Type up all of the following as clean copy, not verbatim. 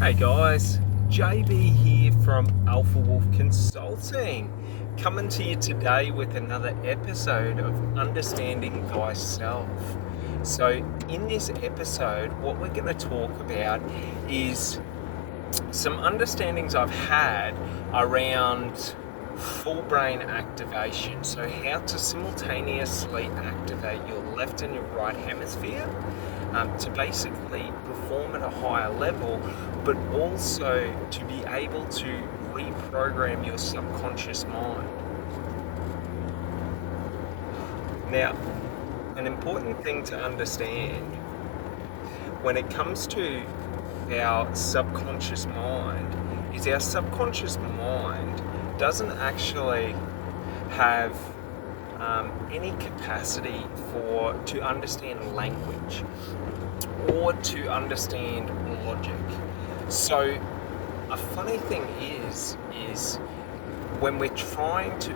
Hey guys, JB here from Alpha Wolf Consulting, coming to you today with another episode of Understanding Thyself. So, in this episode, what we're going to talk about is some understandings I've had around full brain activation. So, how to simultaneously activate your left and your right hemisphere to basically perform at a higher level, but also to be able to reprogram your subconscious mind. Now, an important thing to understand when it comes to our subconscious mind is our subconscious mind doesn't actually have any capacity to understand language or to understand logic. So a funny thing is when we're trying to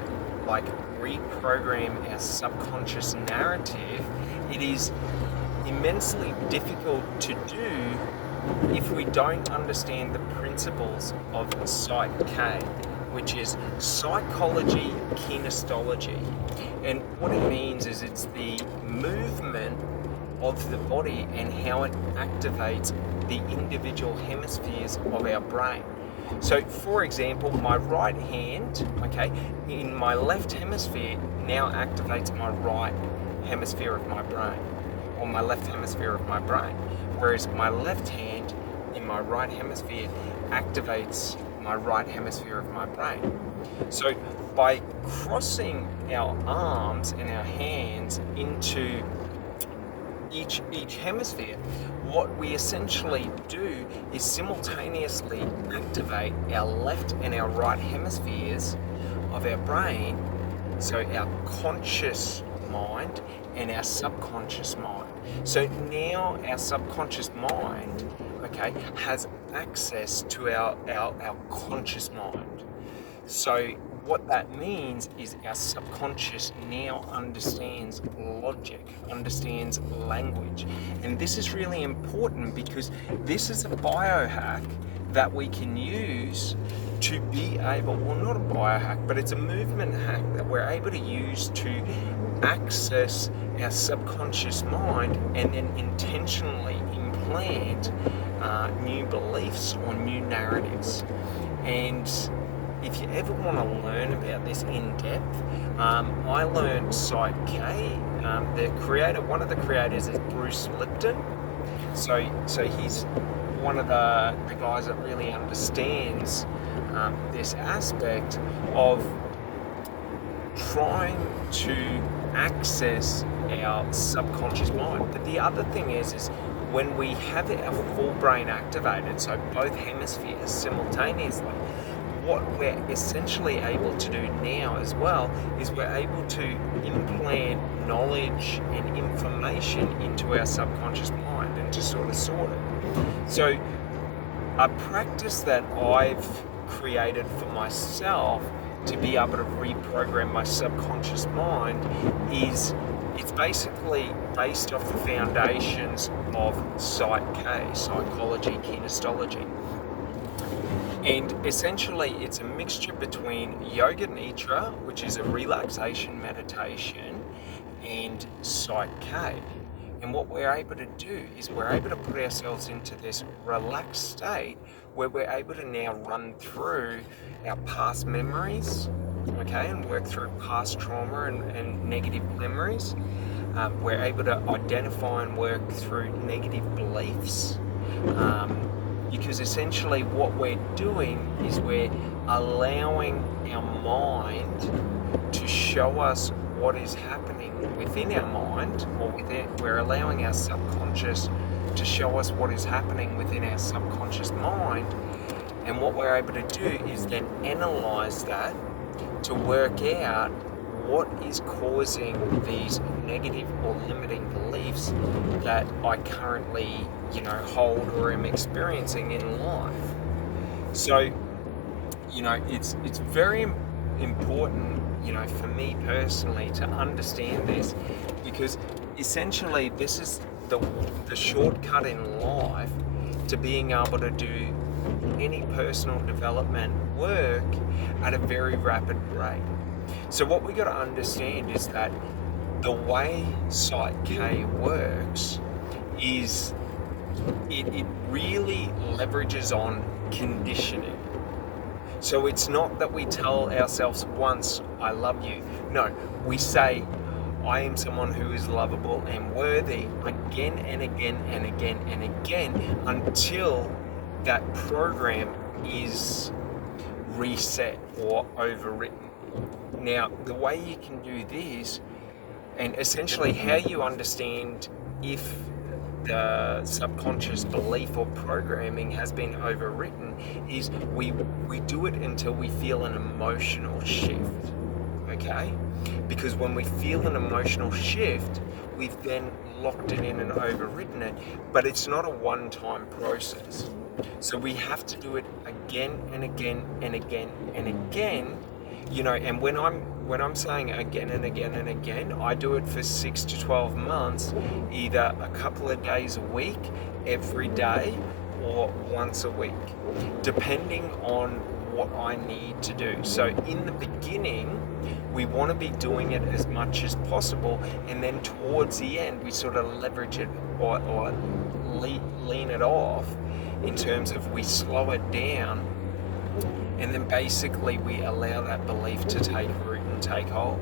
reprogram our subconscious narrative, it is immensely difficult to do if we don't understand the principles of Psych-k, which is psychology kinesiology. And what it means is it's the movement of the body and how it activates the individual hemispheres of our brain. So, for example, my right hand, in my left hemisphere now activates my right hemisphere of my brain, or my left hemisphere of my brain, whereas my left hand in my right hemisphere activates my right hemisphere of my brain. So by crossing our arms and our hands into each hemisphere, what we essentially do is simultaneously activate our left and our right hemispheres of our brain, so our conscious mind and our subconscious mind. So now our subconscious mind, has access to our conscious mind. So what that means is our subconscious now understands logic, understands language. And this is really important because this is a biohack that we can use to be able, well, not a biohack, but it's a movement hack that we're able to use to access our subconscious mind and then intentionally implant new beliefs or new narratives. And if you ever want to learn about this in depth, I learned Psych-k. One of the creators is Bruce Lipton. So he's one of the guys that really understands this aspect of trying to access our subconscious mind. But the other thing is when we have our full brain activated, so both hemispheres simultaneously, what we're essentially able to do now as well is we're able to implant knowledge and information into our subconscious mind and to sort it. So a practice that I've created for myself to be able to reprogram my subconscious mind is it's basically based off the foundations of Psych-k, psychology kinesiology. And essentially it's a mixture between yoga nidra, which is a relaxation meditation, and Psych-k. And what we're able to do is we're able to put ourselves into this relaxed state where we're able to now run through our past memories, and work through past trauma and negative memories. We're able to identify and work through negative beliefs. Because essentially what we're doing is we're allowing our mind to show us what is happening within our mind, we're allowing our subconscious to show us what is happening within our subconscious mind. And what we're able to do is then analyze that to work out what is causing these negative or limiting beliefs that I currently, hold or am experiencing in life. So, it's very important, for me personally to understand this, because essentially this is the shortcut in life to being able to do any personal development work at a very rapid rate. So what we got to understand is that the way Psych-k works is it really leverages on conditioning. So it's not that we tell ourselves once, I love you. No, we say, I am someone who is lovable and worthy again and again and again and again until that program is reset or overwritten. Now, the way you can do this, and essentially how you understand if the subconscious belief or programming has been overwritten, is we do it until we feel an emotional shift. Okay? Because when we feel an emotional shift, we've then locked it in and overwritten it, but it's not a one-time process. So we have to do it again and again and again and again, and when I'm saying again and again and again, I do it for 6 to 12 months, either a couple of days a week, every day, or once a week, depending on what I need to do. So in the beginning, we want to be doing it as much as possible, and then towards the end, we sort of leverage it or lean it off in terms of we slow it down, and then basically we allow that belief to take root and take hold.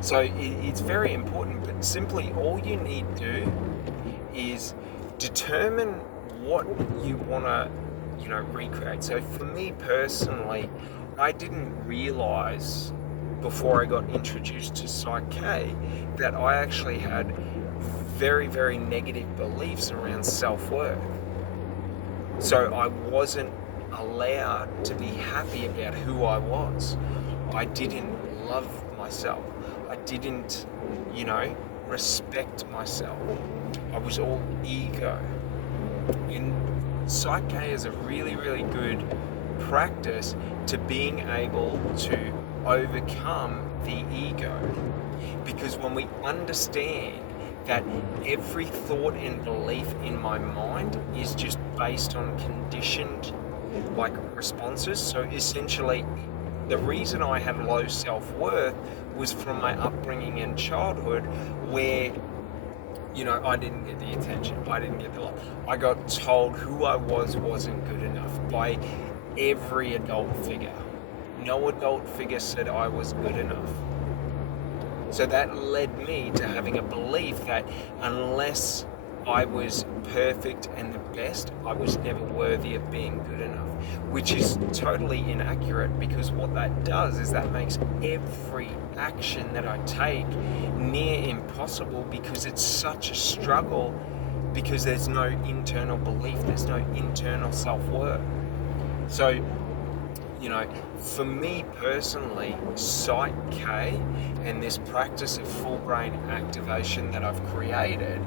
So it's very important, but simply all you need to do is determine what you want to recreate. So for me personally, I didn't realize before I got introduced to Psych-k that I actually had very, very negative beliefs around self-worth. So I wasn't allowed to be happy about who I was. I didn't love myself. I didn't, respect myself. I was all ego. And Psych-k is a really, really good practice to being able to overcome the ego. Because when we understand that every thought and belief in my mind is just based on conditioned responses. So essentially, the reason I had low self-worth was from my upbringing in childhood where, I didn't get the attention, I didn't get the love. I got told who I wasn't good enough by every adult figure. No adult figure said I was good enough. So that led me to having a belief that unless I was perfect and the best, I was never worthy of being good enough, which is totally inaccurate, because what that does is that makes every action that I take near impossible, because it's such a struggle, because there's no internal belief, there's no internal self-worth. So, for me personally, Psych-k and this practice of full brain activation that I've created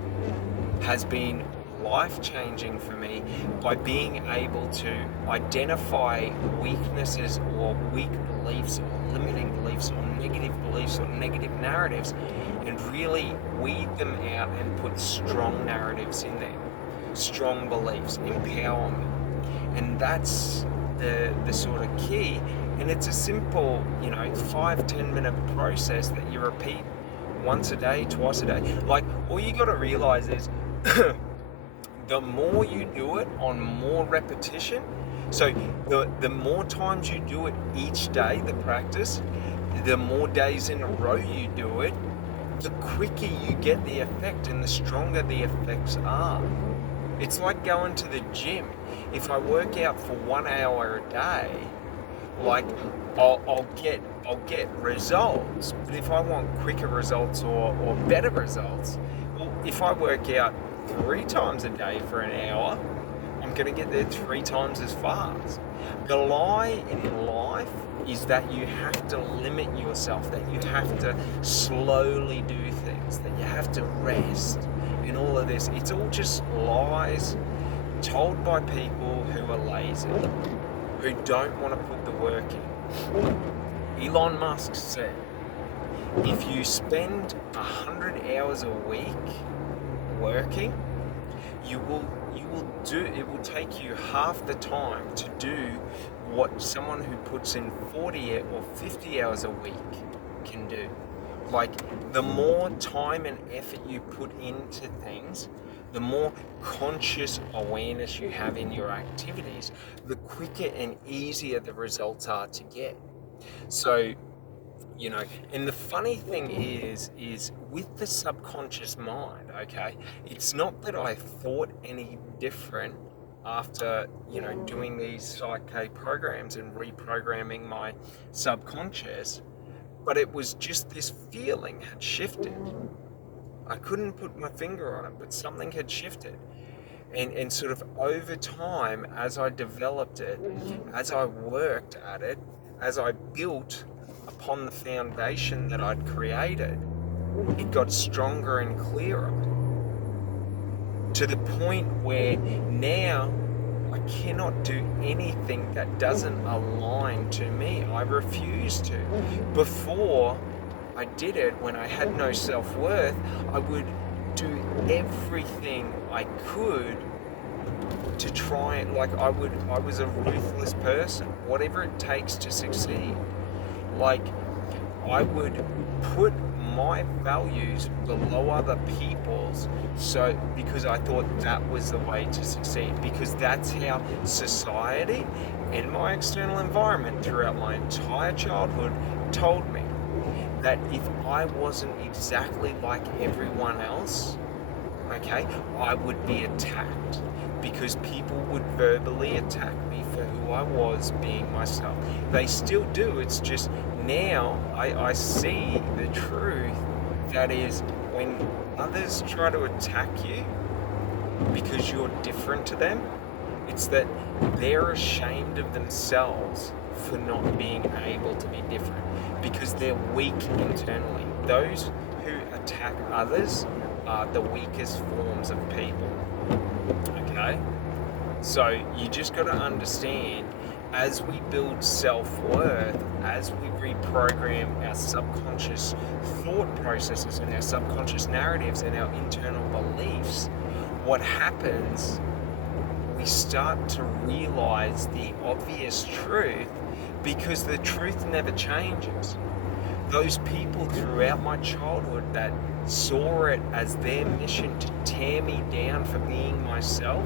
has been life-changing for me by being able to identify weaknesses or weak beliefs or limiting beliefs or negative narratives, and really weed them out and put strong narratives in there, strong beliefs, empowerment. And that's the sort of key. And it's a simple 5-10 minute process that you repeat once a day, twice a day. All you got to realize is the more you do it on more repetition, so the more times you do it each day, the practice, the more days in a row you do it, the quicker you get the effect and the stronger the effects are. It's like going to the gym. If I work out for 1 hour a day, I'll get results. But if I want quicker results or better results, well, if I work out 3 times a day for an hour, I'm going to get there 3 times as fast. The lie in life is that you have to limit yourself, that you have to slowly do things, that you have to rest, and all of this. It's all just lies told by people who are lazy, who don't want to put the work in. Elon Musk said, if you spend 100 hours a week working, you will it will take you half the time to do what someone who puts in 40 or 50 hours a week can do. Like, the more time and effort you put into things, the more conscious awareness you have in your activities, the quicker and easier the results are to get. So, and the funny thing is with the subconscious mind, okay, it's not that I thought any different after, doing these Psych-k programs and reprogramming my subconscious, but it was just this feeling had shifted. I couldn't put my finger on it, but something had shifted. And sort of over time, as I developed it, as I worked at it, as I built upon the foundation that I'd created, it got stronger and clearer, to the point where now I cannot do anything that doesn't align to me. I refuse to. Before I did it, when I had no self-worth, I would do everything I could to try and, I was a ruthless person, whatever it takes to succeed. Like, I would put my values below other people's, because I thought that was the way to succeed, because that's how society and my external environment throughout my entire childhood told me that if I wasn't exactly like everyone else, okay, I would be attacked, because people would verbally attack me for who I was, being myself. They still do. It's just now I see the truth, that is, when others try to attack you because you're different to them, it's that they're ashamed of themselves for not being able to be different, because they're weak internally. Those who attack others are the weakest forms of people. Okay? So you just got to understand, as we build self-worth, as we reprogram our subconscious thought processes and our subconscious narratives and our internal beliefs, what happens, we start to realize the obvious truth, because the truth never changes. Those people throughout my childhood that saw it as their mission to tear me down for being myself,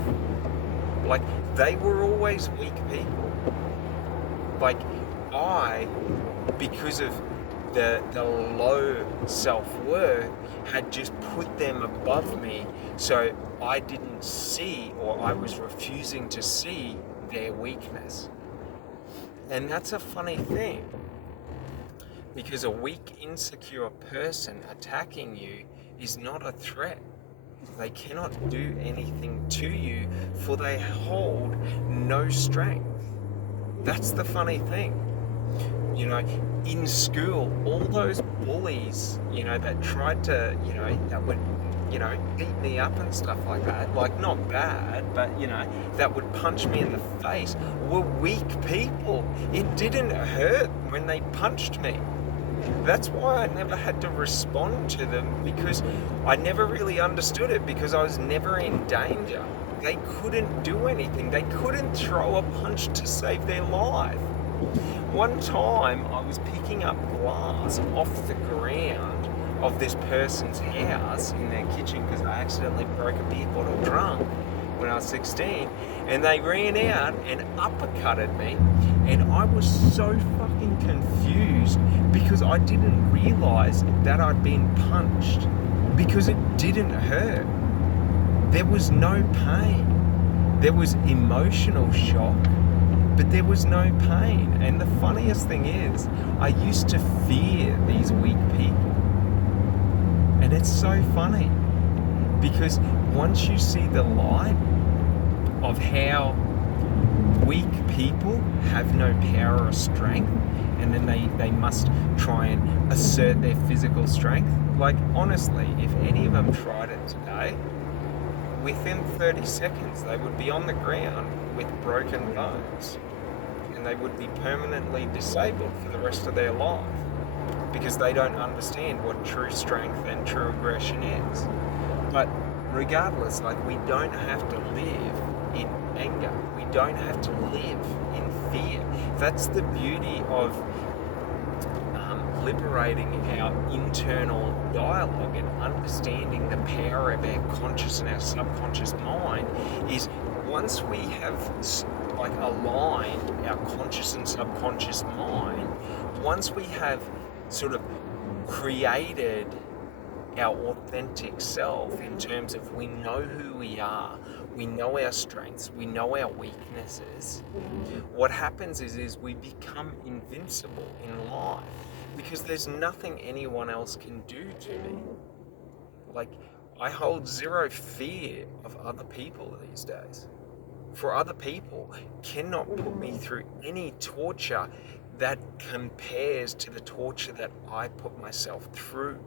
they were always weak people. Because of the low self-worth, had just put them above me, so I didn't see, or I was refusing to see, their weakness. And that's a funny thing, because a weak, insecure person attacking you is not a threat. They cannot do anything to you, for they hold no strength. That's the funny thing. In school, all those bullies, that tried to, that would, beat me up and stuff like that, not bad, but, that would punch me in the face, were weak people. It didn't hurt when they punched me. That's why I never had to respond to them, because I never really understood it, because I was never in danger. They couldn't do anything. They couldn't throw a punch to save their life. One time I was picking up glass off the ground of this person's house in their kitchen, because I accidentally broke a beer bottle drunk when I was 16, and they ran out and uppercutted me, and I was so fucking confused, because I didn't realize that I'd been punched, because it didn't hurt. There was no pain. There was emotional shock, but there was no pain. And the funniest thing is, I used to fear these weak people. And it's so funny, because once you see the light of how weak people have no power or strength, and then they must try and assert their physical strength, honestly, if any of them tried it today, within 30 seconds they would be on the ground with broken bones, and they would be permanently disabled for the rest of their life, because they don't understand what true strength and true aggression is. But regardless, like, we don't have to live in anger. We don't have to live in fear. That's the beauty of liberating our internal dialogue and understanding the power of our conscious and our subconscious mind. Is once we have like aligned our conscious and subconscious mind, once we have sort of created our authentic self, in terms of we know who we are, we know our strengths, we know our weaknesses, what happens is we become invincible in life, because there's nothing anyone else can do to me. Like, I hold zero fear of other people these days. For other people cannot put me through any torture that compares to the torture that I put myself through.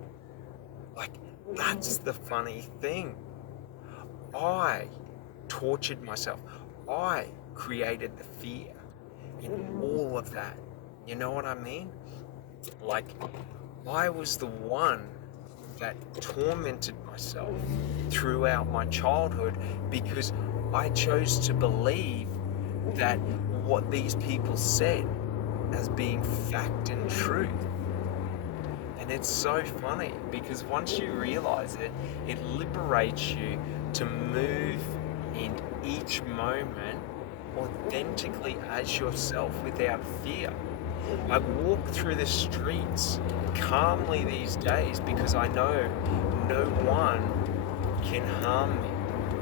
Like, that's the funny thing. I tortured myself. I created the fear in all of that. You know what I mean? Like, I was the one that tormented myself throughout my childhood, because I chose to believe that what these people said as being fact and truth. And it's so funny, because once you realize it, it liberates you to move in each moment authentically as yourself without fear. I walk through the streets calmly these days because I know no one can harm me.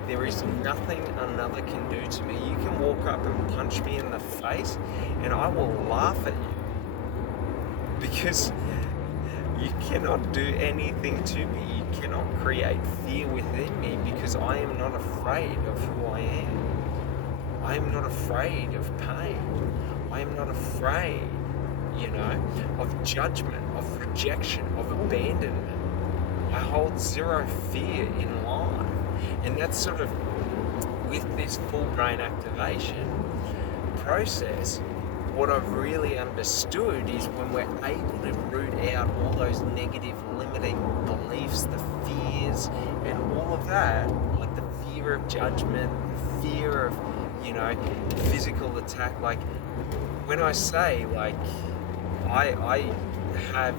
There is nothing another can do to me. You can walk up and punch me in the face and I will laugh at you, because you cannot do anything to me. You cannot create fear within me, because I am not afraid of who I am. I am not afraid of pain. I am not afraid, of judgment, of rejection, of abandonment. I hold zero fear in life. And that's sort of, with this full brain activation process, what I've really understood is when we're able to root out all those negative limiting beliefs, the fears and all of that, like the fear of judgment, the fear of, physical attack. Like, when I say, like, I have,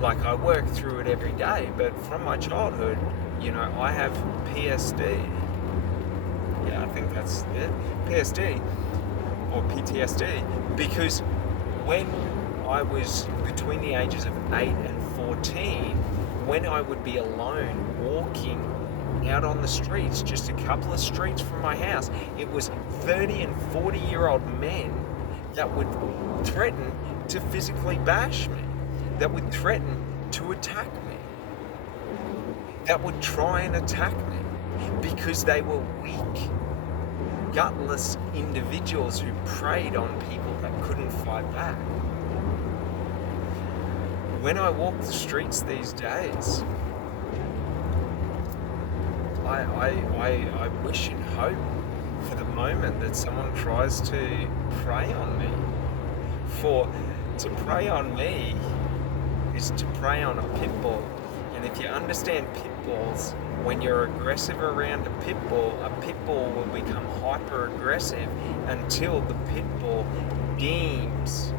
like, I work through it every day, but from my childhood, I have PSD. Yeah, I think that's it. PSD or PTSD, because when I was between the ages of 8 and 14, when I would be alone walking out on the streets, just a couple of streets from my house, it was 30 and 40-year-old men that would threaten to physically bash me, that would threaten to attack me, that would try and attack me, because they were weak, gutless individuals who preyed on people that couldn't fight back. When I walk the streets these days, I wish and hope for the moment that someone tries to prey on me. For to prey on me is to prey on a pit bull. And if you understand pit bulls, when you're aggressive around a pit bull will become hyper aggressive until the pit bull deems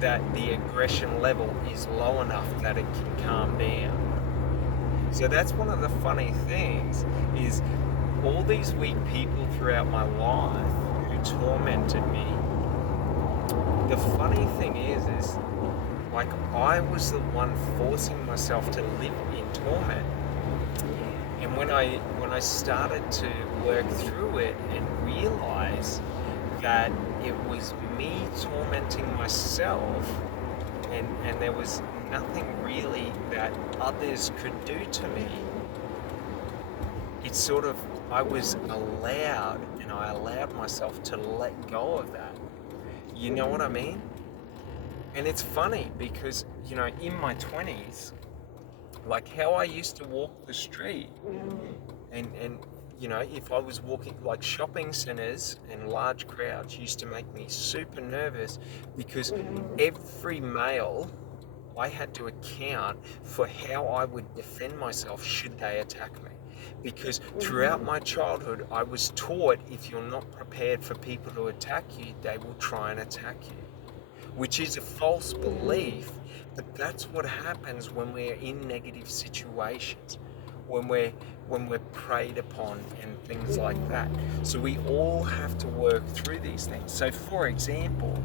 that the aggression level is low enough that it can calm down. So that's one of the funny things, is all these weak people throughout my life who tormented me. The funny thing is like, I was the one forcing myself to live in torment. And when I started to work through it and realize that it was me tormenting myself, and there was nothing really that others could do to me, it's sort of, I allowed myself to let go of that. You know what I mean? And it's funny because, in my 20s, like how I used to walk the street, and if I was walking, like, shopping centers and large crowds used to make me super nervous, because every male I had to account for how I would defend myself should they attack me. Because throughout my childhood, I was taught if you're not prepared for people to attack you, they will try and attack you, which is a false belief, but that's what happens when we're in negative situations, when we're preyed upon and things like that. So we all have to work through these things. So for example,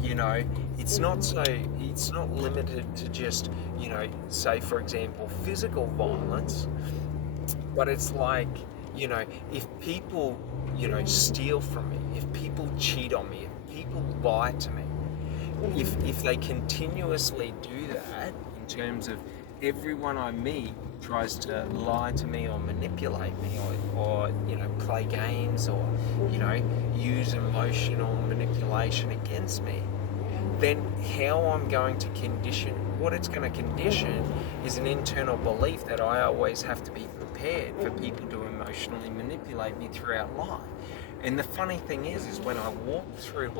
you know, it's not limited to just, say for example, physical violence, but it's like, if people, steal from me, if people cheat on me, if people lie to me, if they continuously do that, in terms of everyone I meet tries to lie to me or manipulate me, or play games, or use emotional manipulation against me, then how I'm going to condition, what it's going to condition is an internal belief that I always have to be prepared for people to emotionally manipulate me throughout life. And the funny thing is when I walk through